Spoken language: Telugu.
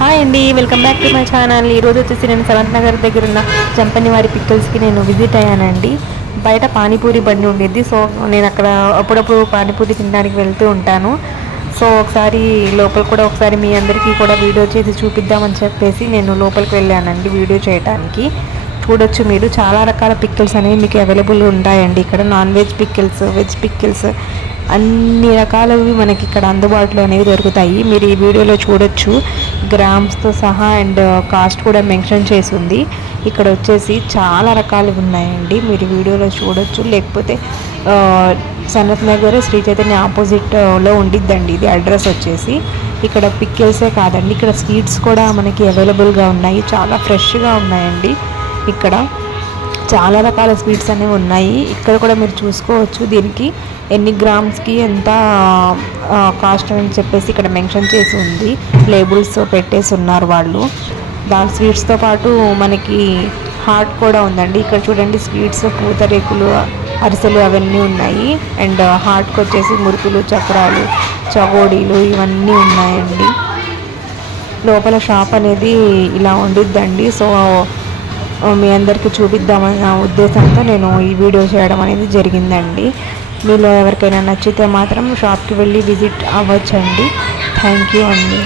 హాయ్ అండి, welcome back to my channel. ఈరోజు వచ్చేసి నేను సవంత్ నగర్ దగ్గర ఉన్న చంపనివారి పిక్కల్స్కి నేను విజిట్ అయ్యానండి. బయట పానీపూరి బండి ఉండేది. సో నేను అక్కడ అప్పుడప్పుడు పానీపూరి తినడానికి వెళ్తూ ఉంటాను. సో ఒకసారి లోపల కూడా ఒకసారి మీ అందరికీ కూడా వీడియో చేసి చూపిద్దామని చెప్పేసి నేను లోపలికి వెళ్ళానండి వీడియో చేయడానికి. చూడొచ్చు మీరు, చాలా రకాల పిక్కల్స్ అనేవి మీకు అవైలబుల్ ఉంటాయండి ఇక్కడ. Non veg pickles, veg pickles, అన్ని రకాలవి మనకి ఇక్కడ అందుబాటులో అనేవి దొరుకుతాయి. మీరు ఈ వీడియోలో చూడొచ్చు, గ్రామ్స్తో సహా అండ్ కాస్ట్ కూడా మెన్షన్ చేసి ఉంది. ఇక్కడ వచ్చేసి చాలా రకాలు ఉన్నాయండి, మీరు వీడియోలో చూడొచ్చు. లేకపోతే సనత్ నగర్ శ్రీ చైతన్య ఆపోజిట్లో ఉండిద్దండి ఇది అడ్రస్ వచ్చేసి. ఇక్కడ పిక్కిల్సే కాదండి, ఇక్కడ స్వీట్స్ కూడా మనకి అవైలబుల్గా ఉన్నాయి. చాలా ఫ్రెష్గా ఉన్నాయండి. ఇక్కడ చాలా రకాల స్వీట్స్ అనేవి ఉన్నాయి. ఇక్కడ కూడా మీరు చూసుకోవచ్చు, దీనికి ఎన్ని గ్రామ్స్కి ఎంత కాస్ట్ అని చెప్పేసి ఇక్కడ మెన్షన్ చేసి ఉంది. లేబుల్స్ పెట్టేసి ఉన్నారు వాళ్ళు. దాని స్వీట్స్తో పాటు మనకి హాట్ కూడా ఉందండి. ఇక్కడ చూడండి, స్వీట్స్, పూతరేకులు, అరిసెలు అవన్నీ ఉన్నాయి. అండ్ హాట్కి వచ్చేసి మురుకులు, చక్రాలు, చగోడీలు ఇవన్నీ ఉన్నాయండి. లోపల షాప్ అనేది ఇలా ఉండిద్దండి. సో మీ అందరికీ చూపిద్దామన్న ఉద్దేశంతో నేను ఈ వీడియో చేయడం అనేది జరిగిందండి. మీలో ఎవరికైనా నచ్చితే మాత్రం షాప్కి వెళ్ళి విజిట్ అవ్వచ్చండి. థ్యాంక్ యూ అండి.